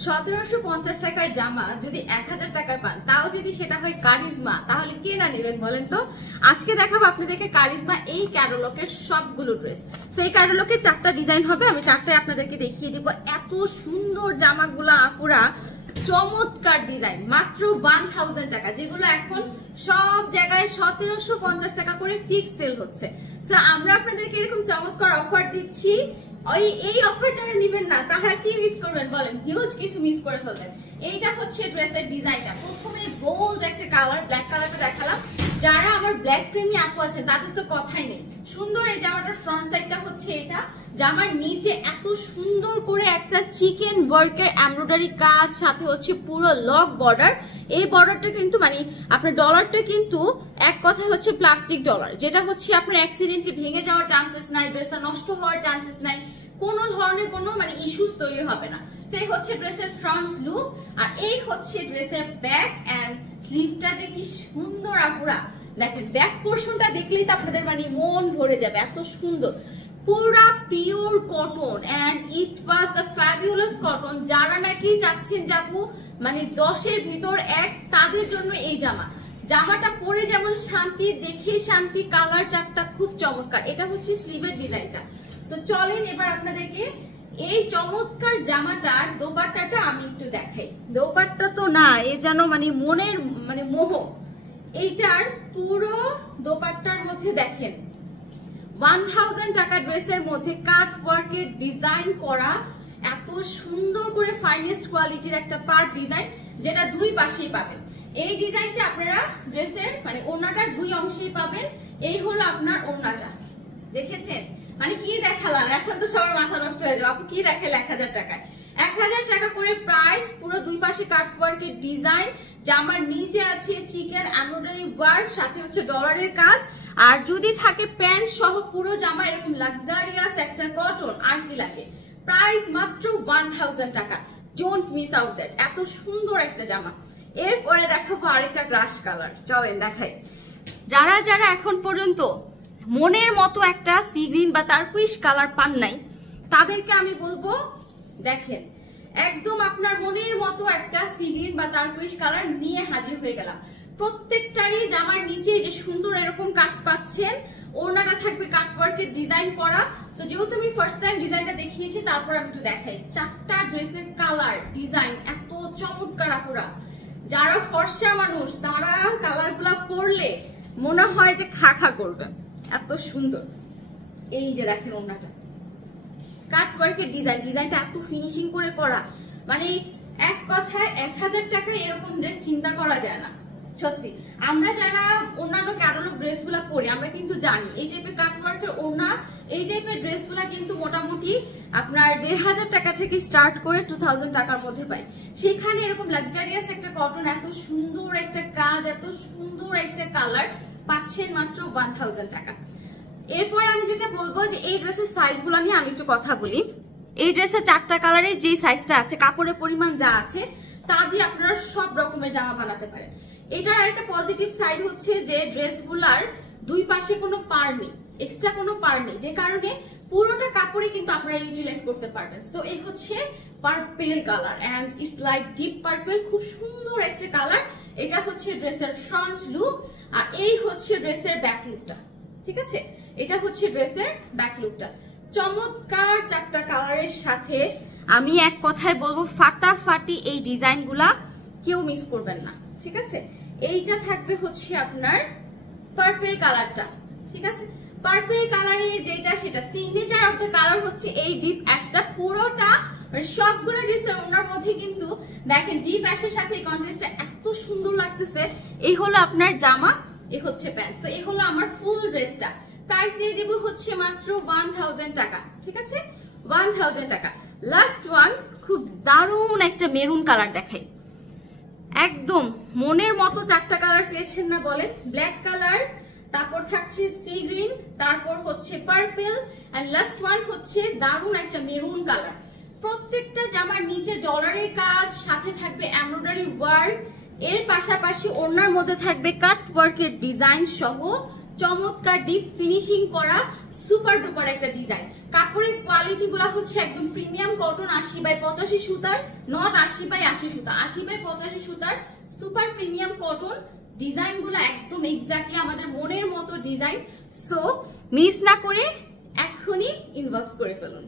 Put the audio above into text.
1750 টাকার জামা যদি 1000 টাকায় পান, তাও যদি সেটা হয় কারিজমা, তাহলে কে না নেবেন বলেন তো। আজকে দেখাবো আপনাদেরকে কারিজমা এই ক্যাটালগের সবগুলো ড্রেস। তো এই ক্যাটালগের 4টা ডিজাইন হবে, আমি 4টাই আপনাদেরকে দেখিয়ে দিব। এত সুন্দর জামাগুলা আপুরা, চমৎকার ডিজাইন, মাত্র 1000 টাকা, যেগুলো এখন সব জায়গায় 1750 টাকা করে ফিক্স সেল হচ্ছে। তো আমরা আপনাদেরকে এরকম চমৎকার অফার দিচ্ছি। এই অফার যারা নেবেন না তারা কি মিস করবেন বলেন, হিউজ কিছু মিস করে ফেলবেন। এইটা হচ্ছে ড্রেসের ডিজাইনটা। প্রথমে বোল্ড একটা কালার, ব্ল্যাক কালারটা দেখালাম। যারা আমার ব্ল্যাক প্রেমী আপু আছেন তাদের তো কথাই নেই। সুন্দর এই জামাটার ফ্রন্ট সাইডটা হচ্ছে এটা, জামার নিচে এত সুন্দর করে একটা চিকেন ওয়ার্কের এমব্রয়ডারি কাজ, সাথে হচ্ছে পুরো লক বর্ডার। এই বর্ডারটা কিন্তু মানে আপনার ডলারটা কিন্তু এক কথায় হচ্ছে প্লাস্টিক ডলার, যেটা হচ্ছে আপনার অ্যাক্সিডেন্টলি ভেঙে যাওয়ার চান্সেস নাই, ড্রেসটা নষ্ট হওয়ার চান্সেস নাই, কোনো ধরনের কোনো মানে ইস্যুস তৈরি হবে না। সেই হচ্ছে ড্রেসের ফ্রন্ট লুক, আর এই হচ্ছে ড্রেসের ব্যাক এন্ড স্লিভটা যে কি সুন্দর আপুরা দেখেন। ব্যাক পোর্শনটা দেখলেই তো আপনাদের মানে মন ভরে যাবে, এত সুন্দর, পুরা pure cotton and it was the fabulous cotton. যারা নাকি চাচ্ছেন যাবো মানে 10-এর ভিতর 1, তাদের জন্য এই জামাটা পরে যেমন শান্তি, দেখে শান্তি, কালার চারটা খুব চমৎকার। এটা হচ্ছে স্লিভের ডিজাইনটা। তো চলেন এবার আপনাদেরকে এই চমৎকার জামাটার দোপাট্টাটা আমি একটু দেখাই। দোপাট্টা তো না, এ যেন মানে মনের মানে মোহ। এইটার পুরো দোপাট্টার মধ্যে দেখেন 1000 টাকা ড্রেসের মধ্যে কাট ওয়ার্কের ডিজাইন করা, এত সুন্দর করে ফাইনেস্ট কোয়ালিটির একটা পার্ট ডিজাইন, যেটা দুই পাশেই পাবেন। এই ডিজাইনটা আপনারা ড্রেসের মানে ওড়নাটার দুই অংশেই পাবেন। এই হলো আপনার ওড়নাটা, দেখেছেন মানে কি দেখালাম, এখন তো সবার মাথা নষ্ট হয়ে যাবে আপু কি দেখালে 1000 টাকায়। 1000 টাকা করে প্রাইস, পুরো দুই পাশে কাট ওয়ার্কের ডিজাইন, জামার নিচে আছে চিকেন এমব্রয়ডারি ওয়ার্ক, সাথে হচ্ছে ডলারের কাজ, আর যদি থাকে প্যান্ট সহ পুরো জামা এরকম লাক্সারিয়াস একটা কটন, আর কি লাগে। প্রাইস মাত্র 1000 টাকা, ডোন্ট মিস আউট দ্যাট। এত সুন্দর একটা জামা। এরপরে দেখাবো আরেকটা গ্রাস কালার, চলেন দেখাই। যারা যারা এখন পর্যন্ত মনের মতো একটা সি গ্রিন বা টারকুইশ কালার পান নাই, তাদেরকে আমি বলবো দেখেন, একদম আপনার মনের মতো একটা সি গ্রিন বা টারকুইশ কালার নিয়ে হাজির হয়ে গেলাম। প্রত্যেকটারই জামার নিচে যে সুন্দর এরকম কাজ পাচ্ছেন, ওড়নাটা থাকবে কাটওয়ার্কের ডিজাইন করা। সো যেহেতু আমি ফার্স্ট টাইম ডিজাইনটা দেখিয়েছি, তারপর আমি একটু দেখাই। 4টা ড্রেসের কালার ডিজাইন এত চমৎকার আপুরা, যারা ফর্সা মানুষ তারা কালারগুলা পরলে মনে হয় যে খা খা করবে, এত সুন্দর। এই যে দেখেন ওড়নাটা কাটওয়ার্কের ডিজাইনটা এত ফিনিশিং করে করা, মানে এক কথায় 1000 টাকায় এরকম ড্রেস চিন্তা করা যায় না। সত্যি আমরা যারা অন্যান্য ক্যাটালগ ড্রেসগুলো পরি, আমরা কিন্তু জানি এই টাইপের কাটওয়ার্কের ওড়না, এই টাইপের ড্রেসগুলা কিন্তু মোটামুটি আপনার 1500 টাকা থেকে স্টার্ট করে 2000 টাকার মধ্যে পাই। সেখানে এরকম লাক্সারিয়াস একটা কটন, এত সুন্দর একটা কাজ, এত সুন্দর একটা কালার পাচ্ছেন মাত্র 1000 টাকা। এরপর আমি যেটা বলবো যে এই ড্রেসের সাইজগুলো নিয়ে আমি একটু কথা বলি। এই ড্রেসের 4টা কালারের যে সাইজটা আছে, কাপড়ের পরিমাণ যা আছে তা দিয়ে আপনারা সব রকমের জামা বানাতে পারেন। এটার আরেকটা পজিটিভ সাইড হচ্ছে যে ড্রেসগুলার দুই পাশে কোনো পার নেই, এক্সট্রা কোনো পার নেই, যে কারণে পুরোটা কাপড়ে কিন্তু আপনারা ইউটিলাইজ করতে পারবেন। তো এই হচ্ছে purple colour and it's like deep purple, খুব সুন্দর একটা কালার। এটা হচ্ছে ড্রেসের ফ্রন্ট লুক, আর এই হচ্ছে ড্রেসের ব্যাক লুকটা। ঠিক আছে, এটা হচ্ছে ড্রেসের ব্যাক লুকটা। চমৎকার 4টা কালারের সাথে আমি এক কথায় বলবো ফাটাফাটি এই ডিজাইনগুলা কেউ মিস করবেন না। ঠিক আছে, এইটা থাকবে হচ্ছে আপনার পার্পল কালারটা। ঠিক আছে, পার্পল কালারের যেটা সেটা সিগনেচার অফ দ্য কালার হচ্ছে এই ডিপ অ্যাশটা। পুরোটা সবগুলো ড্রেসের ওনার মধ্যে কিন্তু দেখেন ডিপ অ্যাশের সাথে এই কন্ট্রাস্টটা এত সুন্দর লাগতেছে। এই হলো আপনার জামা, এই হচ্ছে প্যান্ট। তো এই হলো আমার ফুল ড্রেসটা। প্রাইস দিয়ে দিব হচ্ছে মাত্র 1000 টাকা। ঠিক আছে, 1000 টাকা। লাস্ট ওয়ান, খুব দারুণ একটা মেরুন কালার দেখাই, একদম মনের মতো 4টা কালার পেয়েছেন না বলেন। ব্ল্যাক কালার, তারপর থাকছে সি গ্রিন, তারপর হচ্ছে পার্পল, এন্ড লাস্ট ওয়ান হচ্ছে দারুণ একটা মেরুন কালার। প্রত্যেকটা জামার নিচে ডলারের কাজ, সাথে থাকবে এমব্রয়ডারি ওয়ার্ক, এর পাশাপাশি ওড়নার মধ্যে থাকবে কাট ওয়ার্কের ডিজাইন সহ চমৎকার ডিপ ফিনিশিং করা সুপার ডুপার একটা ডিজাইন। কাপড়ের কোয়ালিটি গুলা হচ্ছে একদম প্রিমিয়াম কটন, 80/85 সুতার, নট 80/80 সুতা, 80/85 সুতার সুপার প্রিমিয়াম কটন। ডিজাইন গুলো একদম এক্স্যাক্টলি আমাদের মনের মতো ডিজাইন। সো মিস না করে এখনই ইনবক্স করে ফেলুন।